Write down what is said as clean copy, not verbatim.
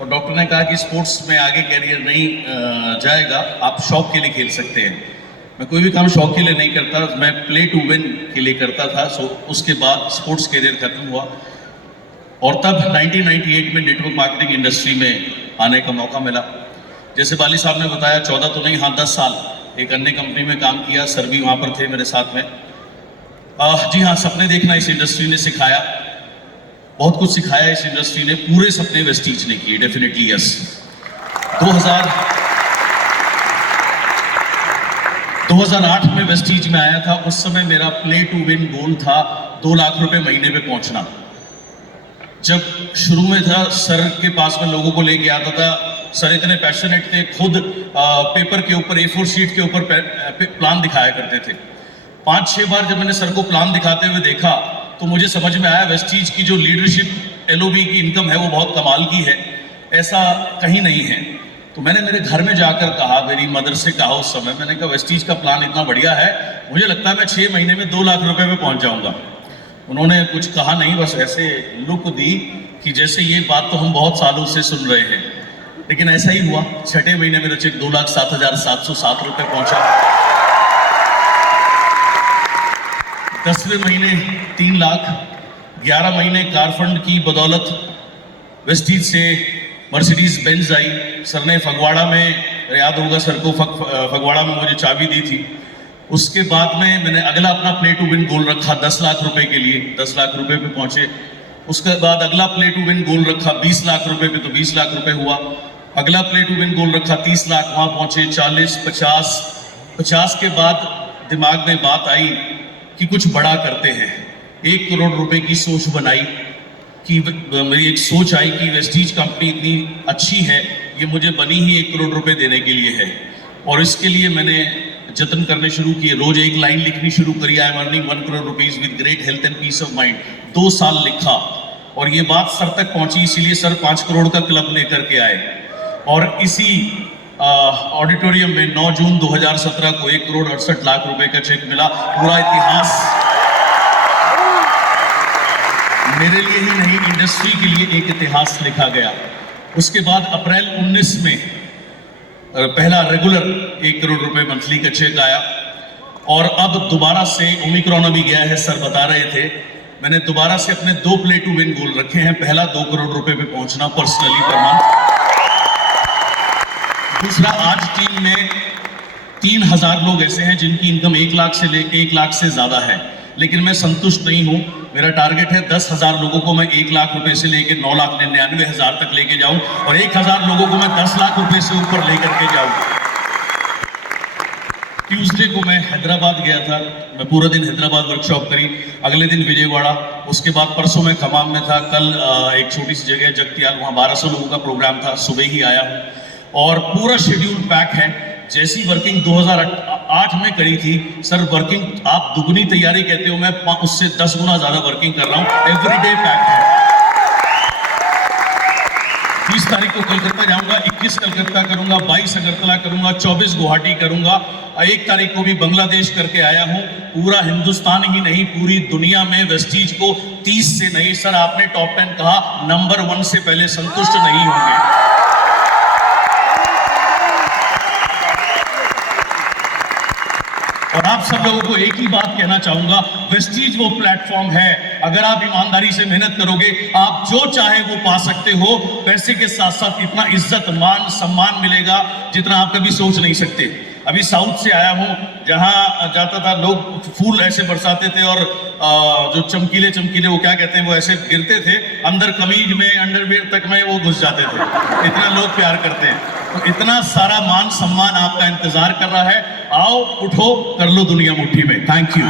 और डॉक्टर ने कहा कि स्पोर्ट्स में आगे कैरियर नहीं जाएगा, आप शौक के लिए खेल सकते हैं। मैं कोई भी काम शौक के लिए नहीं करता, मैं प्ले टू विन के लिए करता था। उसके बाद स्पोर्ट्स कैरियर खत्म हुआ और तब 1998 में नेटवर्क मार्केटिंग इंडस्ट्री में आने का मौका मिला। जैसे बाली साहब ने बताया 14 तो नहीं, हाँ 10 साल एक अन्य कंपनी में काम किया। सर भी वहाँ पर थे मेरे साथ में। जी हाँ, सपने देखना इस इंडस्ट्री ने सिखाया, बहुत कुछ सिखाया इस इंडस्ट्री ने। पूरे सपने वेस्टीज ने किए, डेफिनेटली यस। 2008 में वेस्टीज में आया था। उस समय मेरा प्ले टू विन गोल था 2 लाख रुपए महीने पे पहुंचना। जब शुरू में था, सर के पास में लोगों को लेके आता था। सर इतने पैशनेट थे, खुद पेपर के ऊपर A4 शीट के ऊपर प्लान दिखाया करते थे। 5-6 बार जब मैंने सर को प्लान दिखाते हुए देखा तो मुझे समझ में आया वेस्टीज की जो लीडरशिप LOB की इनकम है वो बहुत कमाल की है, ऐसा कहीं नहीं है। तो मैंने मेरे घर में जाकर कहा, मेरी मदर से कहा उस समय, मैंने कहा वेस्टीज का प्लान इतना बढ़िया है, मुझे लगता है मैं 6 महीने में 2 लाख रुपए पे पहुंच जाऊंगा। उन्होंने कुछ कहा नहीं, बस ऐसे लुक दी कि जैसे ये बात तो हम बहुत सालों से सुन रहे हैं। लेकिन ऐसा ही हुआ। 6ठे महीने मेरा चेक 2,07,707 रुपए पहुंचा। 10वें महीने 3 लाख। 11 महीने कार फंड की बदौलत वेस्टीज से मर्सिडीज बेंज आई। सर ने फगवाड़ा में, याद होगा सर को, फगवाड़ा में मुझे चाबी दी थी। उसके बाद में मैंने अगला अपना प्ले टू विन गोल रखा 10 लाख रुपए के लिए, 10 लाख रुपए पे पहुंचे। उसके बाद अगला प्ले टू विन गोल रखा 20 लाख रुपए पे, तो 20 लाख रुपए हुआ। अगला प्ले टू विन गोल रखा 30 लाख, वहां पहुंचे। 40, 50 के बाद दिमाग में बात आई कि कुछ बड़ा करते हैं। 1 करोड़ रुपए की सोच बनाई कि मेरी एक सोच आई कि वेस्टीज कंपनी इतनी अच्छी है, ये मुझे बनी ही 1 करोड़ रुपए देने के लिए है। और इसके लिए मैंने जतन करने शुरू किए। रोज एक लाइन लिखनी शुरू करी, I am earning 1 crore rupees with great health and peace of mind. 2 साल लिखा और ये बात सर तक पहुंची, इसीलिए सर 5 करोड़ का क्लब लेकर के आए। और इसी ऑडिटोरियम में 9 जून 2017 को 1 करोड़ 68 लाख रुपए का चेक मिला। पूरा इतिहास मेरे लिए ही नहीं, इंडस्ट्री के लिए एक इतिहास लिखा गया। उसके बाद अप्रैल 19 में पहला रेगुलर 1 करोड़ रुपए मंथली का चेक आया। और अब दोबारा से ओमिक्रॉन अभी गया है, सर बता रहे थे, मैंने दोबारा से अपने 2 प्ले टू विन गोल रखे हैं। पहला 2 करोड़ रुपए पे पहुंचना पर्सनली पर मंथ। दूसरा, आज टीम में 3000 लोग ऐसे हैं जिनकी इनकम 1 लाख से लेके 1 लाख से ज्यादा है, लेकिन मैं संतुष्ट नहीं हूं। मेरा टारगेट है 10,000 लोगों को मैं 1 लाख रुपए से लेके 9,99,000 तक लेके जाऊं और 1,000 लोगों को मैं 10 लाख रुपए से ऊपर लेकर के जाऊं। ट्यूसडे को मैं हैदराबाद गया था, मैं पूरा दिन हैदराबाद वर्कशॉप करी। अगले दिन विजयवाड़ा, उसके बाद परसों मैं खमाम में था। कल एक छोटी सी जगह जगतियाल, वहाँ 1200 लोगों का प्रोग्राम था, सुबह ही आया हूँ और पूरा शेड्यूल पैक है। जैसी वर्किंग 2008 में करी थी सर, वर्किंग आप दुगनी तैयारी कहते हो, मैं उससे 10 गुना ज्यादा वर्किंग कर रहा हूँ। एवरीडे पैक है। 20 तारीख को कलकत्ता जाऊंगा, 21 कलकत्ता करूंगा, 22 अगरतला करूंगा, 24 गुवाहाटी करूंगा, 1 तारीख को भी बांग्लादेश करके आया हूं। पूरा हिंदुस्तान ही नहीं, पूरी दुनिया में वेस्टीज को 30 से नहीं, सर आपने टॉप 10 कहा, नंबर 1 से पहले संतुष्ट नहीं होंगे। और आप सब लोगों को एक ही बात कहना चाहूंगा, वेस्टीज वो प्लेटफॉर्म है, अगर आप ईमानदारी से मेहनत करोगे, आप जो चाहे वो पा सकते हो। पैसे के साथ साथ इतना इज्जत, मान, सम्मान मिलेगा जितना आप कभी सोच नहीं सकते। अभी साउथ से आया हूँ, जहाँ जाता था लोग फूल ऐसे बरसाते थे और जो चमकीले चमकीले, वो क्या कहते हैं, वो ऐसे गिरते थे, अंदर कमीज में, अंडरवियर तक में वो घुस जाते थे। इतना लोग प्यार करते हैं। तो इतना सारा मान सम्मान आपका इंतजार कर रहा है। आओ, उठो, कर लो दुनिया मुट्ठी में। Thank you.